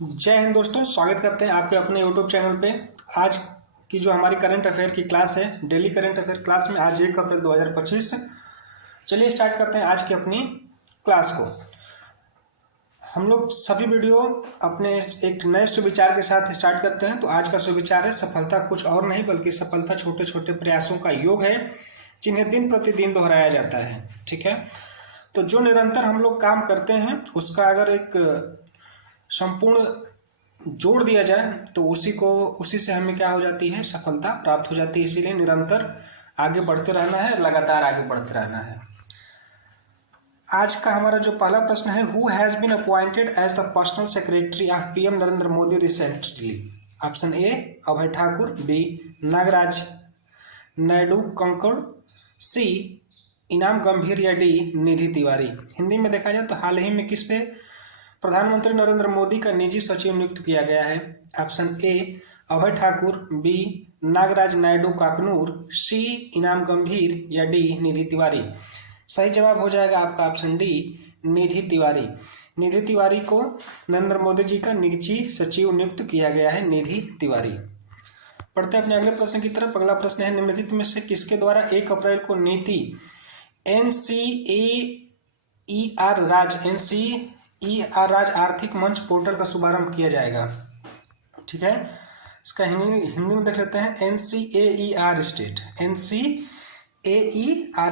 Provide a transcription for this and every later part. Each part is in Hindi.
जय हिंद दोस्तों, स्वागत करते हैं आपके अपने यूट्यूब चैनल पे। आज की जो हमारी करंट अफेयर की क्लास है, डेली करंट अफेयर क्लास में आज 1 अप्रैल 2025। चलिए स्टार्ट करते हैं आज की अपनी क्लास को। हम लोग सभी वीडियो अपने एक नए सुविचार के साथ स्टार्ट करते हैं। तो आज का सुविचार है, सफलता कुछ और नहीं बल्कि सफलता छोटे छोटे प्रयासों का योग है जिन्हें दिन प्रतिदिन दोहराया जाता है। ठीक है, तो जो निरंतर हम लोग काम करते हैं उसका अगर एक संपूर्ण जोड़ दिया जाए तो उसी से हमें क्या हो जाती है, सफलता प्राप्त हो जाती है। इसीलिए निरंतर आगे बढ़ते रहना है, लगातार आगे बढ़ते रहना है। आज का हमारा जो पहला प्रश्न है, who has been appointed as the personal secretary of PM Narendra Modi recently? Option A Abhay Thakur, B Nagaraj Naidu कंकड़, सी इनाम गंभीर या डी निधि तिवारी। हिंदी में देखा जाए तो हाल ही में किस पे प्रधानमंत्री नरेंद्र मोदी का निजी सचिव नियुक्त किया गया है? Option A Abhay Thakur, B Nagaraj Naidu Kaknoor, C Inam Gambhir या डी निधि तिवारी। सही जवाब हो जाएगा आपका ऑप्शन डी निधि तिवारी। निधि तिवारी को नरेंद्र मोदी जी का निजी सचिव नियुक्त किया गया है, निधि तिवारी। पढ़ते हैं अपने अगले प्रश्न की तरफ। अगला प्रश्न है, निम्नलिखित में से किसके द्वारा 1 अप्रैल को नीति NCER राज आर्थिक मंच पोर्टल का शुभारंभ किया जाएगा? ठीक है, इसका हिंदी में देख लेते हैं। NCER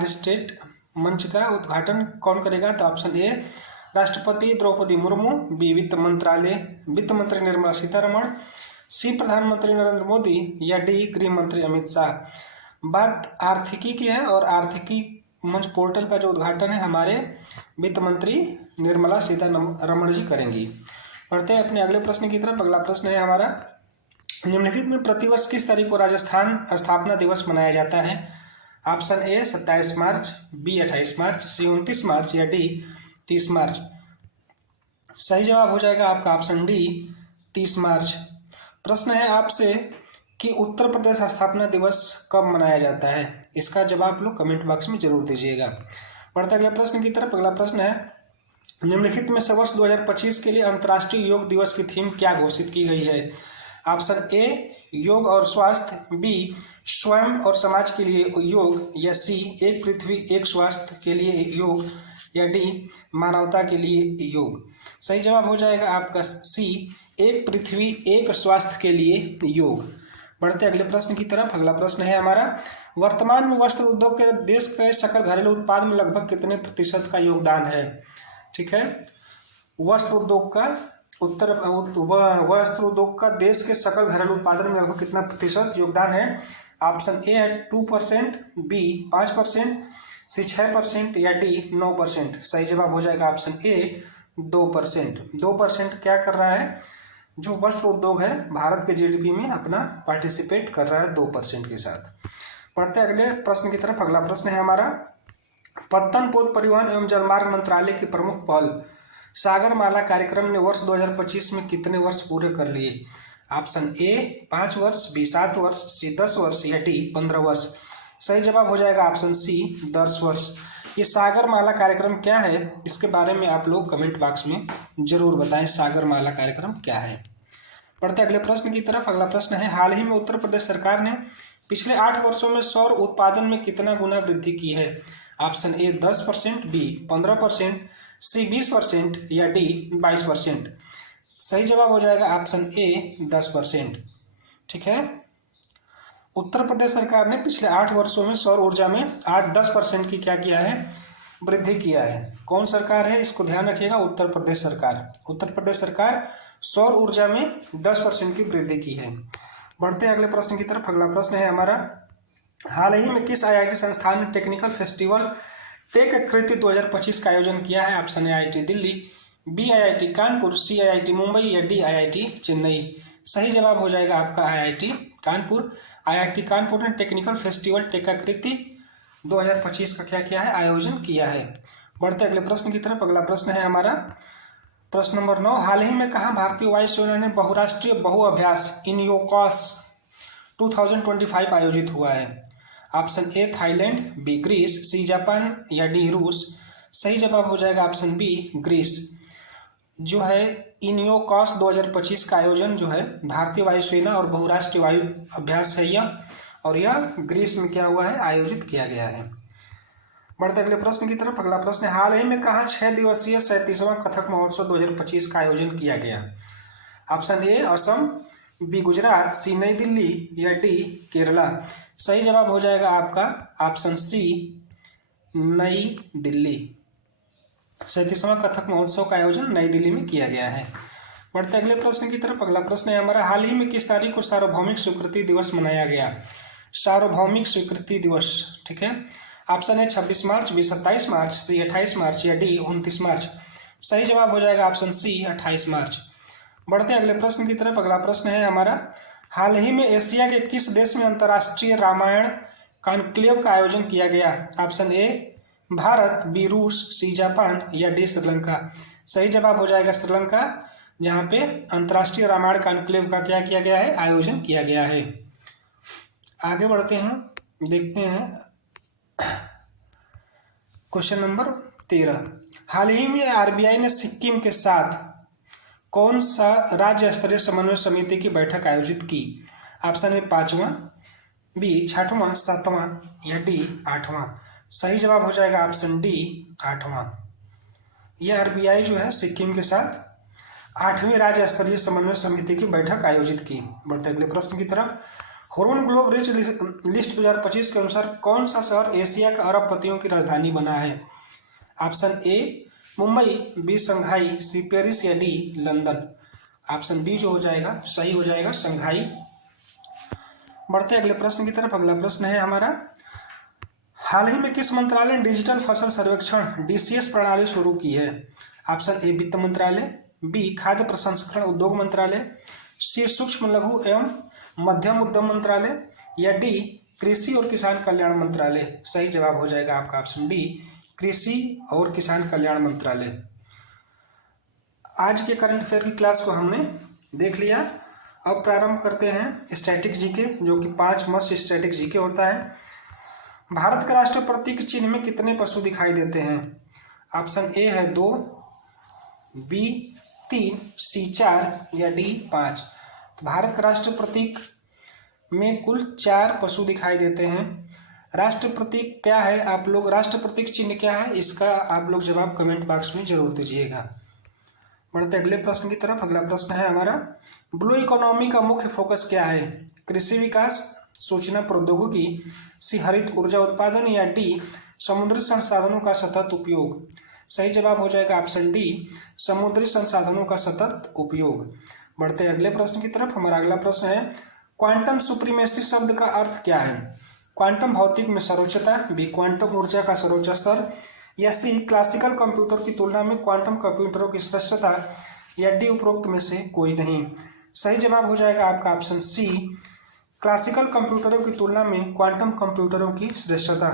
स्टेट मंच का उद्घाटन कौन करेगा? तो ऑप्शन ए राष्ट्रपति द्रौपदी मुर्मू, बी वित्त मंत्री निर्मला सीतारमण, सी प्रधानमंत्री नरेंद्र मोदी या डी गृह मंत्री अमित शाह। बात आर्थिकी की है और आर्थिकी मंच पोर्टल का जो उद्घाटन है हमारे वित्त मंत्री निर्मला सीतारमण जी करेंगी। पढ़ते हैं अपने अगले प्रश्न की तरफ। अगला प्रश्न है हमारा, निम्नलिखित में प्रतिवर्ष किस तारीख को राजस्थान स्थापना दिवस मनाया जाता है? ऑप्शन ए 27 मार्च, बी 28 मार्च, सी 29 मार्च या डी 30 मार्च। सही जवाब हो जाएगा आपका ऑप्शन डी 30 मार्च। प्रश्न है आपसे कि उत्तर प्रदेश स्थापना दिवस कब मनाया जाता है? इसका जवाब लोग कमेंट बॉक्स में जरूर दीजिएगा। बढ़ते अगले प्रश्न की तरफ। अगला प्रश्न है, निम्नलिखित में से वर्ष 2025 के लिए अंतर्राष्ट्रीय योग दिवस की थीम क्या घोषित की गई है? ऑप्शन ए योग और स्वास्थ्य, बी स्वयं और समाज के लिए योग या सी एक पृथ्वी एक स्वास्थ्य के लिए योग या डी मानवता के लिए योग। सही जवाब हो जाएगा आपका सी एक पृथ्वी एक स्वास्थ्य के लिए योग। बढ़ते अगले प्रश्न की तरफ। अगला प्रश्न है हमारा, वर्तमान में वस्त्र उद्योग के देश के सकल घरेलू उत्पाद में लगभग कितने प्रतिशत का योगदान है? ठीक है, वस्त्र उद्योग का देश के सकल घरेलू उत्पादन में लगभग कितना प्रतिशत योगदान है? ऑप्शन ए है 2%, बी 5%, सी 6% या डी 9%। सही जवाब हो जाएगा ऑप्शन ए 2%। 2% क्या कर रहा है, जो वस्त्र उद्योग है भारत के जीडीपी में अपना पार्टिसिपेट कर रहा है 2% के साथ। पढ़ते अगले प्रश्न की तरफ। अगला प्रश्न है हमारा, पत्तन पोत परिवहन एवं जलमार्ग मंत्रालय की प्रमुख पहल सागरमाला कार्यक्रम ने वर्ष 2025 में कितने वर्ष पूरे कर लिए? ऑप्शन ए 5 वर्ष, बी 7 वर्ष, सी 10 वर्ष या डी 15 वर्ष। सही जवाब हो जाएगा ऑप्शन सी 10 वर्ष। ये सागरमाला कार्यक्रम क्या है, इसके बारे में आप लोग कमेंट बॉक्स में जरूर बताएं, सागरमाला कार्यक्रम क्या है। पढ़ते अगले प्रश्न की तरफ। अगला प्रश्न है, हाल ही में उत्तर प्रदेश सरकार ने पिछले 8 वर्षों में सौर उत्पादन में कितना गुना वृद्धि की है? ऑप्शन ए 10%, बी 15%, सी 20% या डी 22%। सही जवाब हो जाएगा ऑप्शन ए 10%। ठीक है, उत्तर प्रदेश सरकार ने पिछले 8 वर्षों में सौर ऊर्जा में 10% की क्या किया है, वृद्धि किया है। कौन सरकार है, इसको ध्यान रखिएगा, उत्तर प्रदेश सरकार। उत्तर प्रदेश सरकार सौर ऊर्जा में 10% की वृद्धि की है। बढ़ते हैं अगले प्रश्न की तरफ। अगला प्रश्न है हमारा, हाल ही में किस आईआईटी संस्थान ने टेक्निकल फेस्टिवल टेक कृति 2025 का आयोजन किया है? Option A IIT Delhi, B IIT Kanpur, C IIT Mumbai या डी आईआईटी चेन्नई। सही जवाब हो जाएगा आपका आईआईटी कानपुर। आईआईटी कानपुर ने टेक्निकल फेस्टिवल टेकाकृति 2025 का क्या किया है, आयोजन किया है। बढ़ते अगले प्रश्न की तरफ। अगला प्रश्न है हमारा प्रश्न नंबर 9, हाल ही में कहाँ भारतीय वायुसेना ने बहुराष्ट्रीय बहुअभ्यास इनयोकॉस 2025 आयोजित हुआ है? Option A Thailand, B Greece, C Japan या डी रूस। सही जवाब हो जाएगा ऑप्शन बी ग्रीस। जो है इनियोकॉस 2025 का आयोजन जो है भारतीय वायुसेना और बहुराष्ट्रीय वायु अभ्यास है यह, और यह ग्रीस में क्या हुआ है, आयोजित किया गया है। बढ़ते अगले प्रश्न की तरफ। अगला प्रश्न, हाल ही में कहाँ 6 दिवसीय 37वां कथक महोत्सव 2025 का आयोजन किया गया? Option A Assam, B Gujarat, C Nai Delhi या डी केरला। सही जवाब हो जाएगा आपका ऑप्शन सी नई दिल्ली। 37वां कथक महोत्सव का आयोजन नई दिल्ली में किया गया है। बढ़ते अगले प्रश्न की तरफ। अगला प्रश्न है हमारा, हाल ही में किस तारीख को सार्वभौमिक स्वीकृति दिवस मनाया गया? सार्वभौमिक स्वीकृति दिवस, ठीक है। ऑप्शन है 26 मार्च, बी 27 मार्च, सी 28 मार्च या डी 29 मार्च। सही जवाब हो जाएगा ऑप्शन सी 28 मार्च। बढ़ते अगले प्रश्न की तरफ। अगला प्रश्न है हमारा, हाल ही में एशिया के किस देश में अंतर्राष्ट्रीय रामायण कॉन्क्लेव का आयोजन किया गया? ऑप्शन ए भारत, बी रूस, सी जापान या डी श्रीलंका। सही जवाब हो जाएगा श्रीलंका, जहाँ पे अंतर्राष्ट्रीय रामायण कॉन्क्लेव का क्या किया गया है, आयोजन किया गया है। आगे बढ़ते हैं, देखते हैं क्वेश्चन नंबर 13। हाल ही में आरबीआई ने सिक्किम के साथ कौन सा राज्य स्तरीय समन्वय समिति की बैठक आयोजित की? ऑप्शन ए 5वां, बी 6वां, 7वां या डी 8वां। सही जवाब हो जाएगा ऑप्शन डी 8वां। यह आरबीआई जो है सिक्किम के साथ 8वीं राज्य स्तरीय समन्वय समिति की बैठक आयोजित की। बढ़ते अगले प्रश्न की तरफ। हुरून ग्लोब रिच लिस्ट 2025 के अनुसार कौन सा शहर एशिया का अरबपतियों की राजधानी बना है? Option A Mumbai, B Shanghai, C Paris या डी लंदन। ऑप्शन बी जो हो जाएगा सही हो जाएगा शंघाई। बढ़ते अगले प्रश्न की तरफ। अगला प्रश्न है हमारा, हाल ही में किस मंत्रालय ने डिजिटल फसल सर्वेक्षण डीसीएस प्रणाली शुरू की है? ऑप्शन ए वित्त मंत्रालय, बी खाद्य प्रसंस्करण उद्योग मंत्रालय, सी सूक्ष्म लघु एवं मध्यम उद्यम मंत्रालय या डी कृषि और किसान कल्याण मंत्रालय। सही जवाब हो जाएगा आपका ऑप्शन डी कृषि और किसान कल्याण मंत्रालय। आज के करंट अफेयर की क्लास को हमने देख लिया। अब प्रारंभ करते हैं स्टैटिक जीके, जो कि 5 मस्त स्टैटिक जीके होता है। भारत के राष्ट्रीय प्रतीक चिन्ह में कितने पशु दिखाई देते हैं? ऑप्शन ए है 2, बी 3, सी 4 या डी 5। तो भारत का राष्ट्रीय प्रतीक में कुल 4 पशु दिखाई देते हैं। राष्ट्र प्रतीक क्या है, आप लोग राष्ट्र प्रतीक चिन्ह क्या है, इसका आप लोग जवाब कमेंट बॉक्स में जरूर दीजिएगा। बढ़ते अगले प्रश्न की तरफ। अगला प्रश्न है हमारा, ब्लू इकोनॉमी का मुख्य फोकस क्या है? कृषि विकास, सूचना प्रौद्योगिकी, सी हरित ऊर्जा उत्पादन या डी समुद्री संसाधनों का सतत उपयोग। सही जवाब हो जाएगा ऑप्शन डी समुद्री संसाधनों का सतत उपयोग। बढ़ते अगले प्रश्न की तरफ। हमारा अगला प्रश्न है, क्वांटम सुप्रीमेसी शब्द का अर्थ क्या है? क्वांटम भौतिक में सर्वोच्चता, बी क्वांटम ऊर्जा का सर्वोच्च स्तर या सी क्लासिकल कंप्यूटर की तुलना में क्वांटम कंप्यूटरों की श्रेष्ठता या डी उपरोक्त में से कोई नहीं। सही जवाब हो जाएगा आपका ऑप्शन सी क्लासिकल कंप्यूटरों की तुलना में क्वांटम कंप्यूटरों की श्रेष्ठता।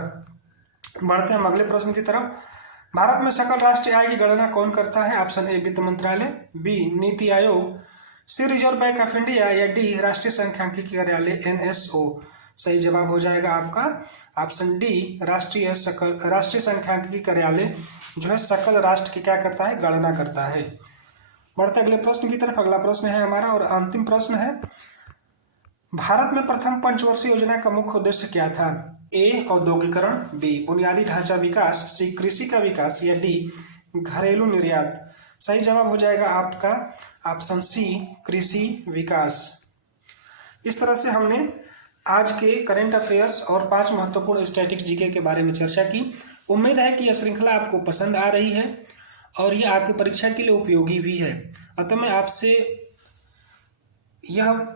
बढ़ते हैं हम अगले प्रश्न की तरफ। भारत में सकल राष्ट्रीय आय की गणना कौन करता है? ऑप्शन ए वित्त मंत्रालय, B NITI Aayog, C reserve bank of India या डी राष्ट्रीय सांख्यिकी कार्यालय एनएसओ। सही जवाब हो जाएगा आपका ऑप्शन डी राष्ट्रीय सांख्यिकी कार्यालय जो है सकल राष्ट्र की क्या करता है, गणना करता है। बढ़ते अगले प्रश्न की तरफ। अगला प्रश्न है हमारा और अंतिम प्रश्न है, भारत में प्रथम पंचवर्षीय योजना का मुख्य उद्देश्य क्या था? ए औद्योगिकरण, बी बुनियादी ढांचा विकास, सी कृषि का विकास या डी घरेलू निर्यात। सही जवाब हो जाएगा आपका ऑप्शन सी कृषि विकास। इस तरह से हमने आज के करंट अफेयर्स और 5 महत्वपूर्ण स्टैटिक जीके के बारे में चर्चा की। उम्मीद है कि यह श्रृंखला आपको पसंद आ रही है और यह आपकी परीक्षा के लिए उपयोगी भी है। अतः मैं आपसे यह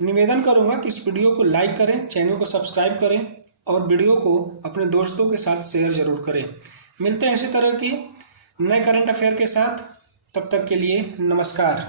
निवेदन करूंगा कि इस वीडियो को लाइक करें, चैनल को सब्सक्राइब करें और वीडियो को अपने दोस्तों के साथ शेयर जरूर करें। मिलते हैं इसी तरह की नए करंट अफेयर के साथ, तब तक के लिए नमस्कार।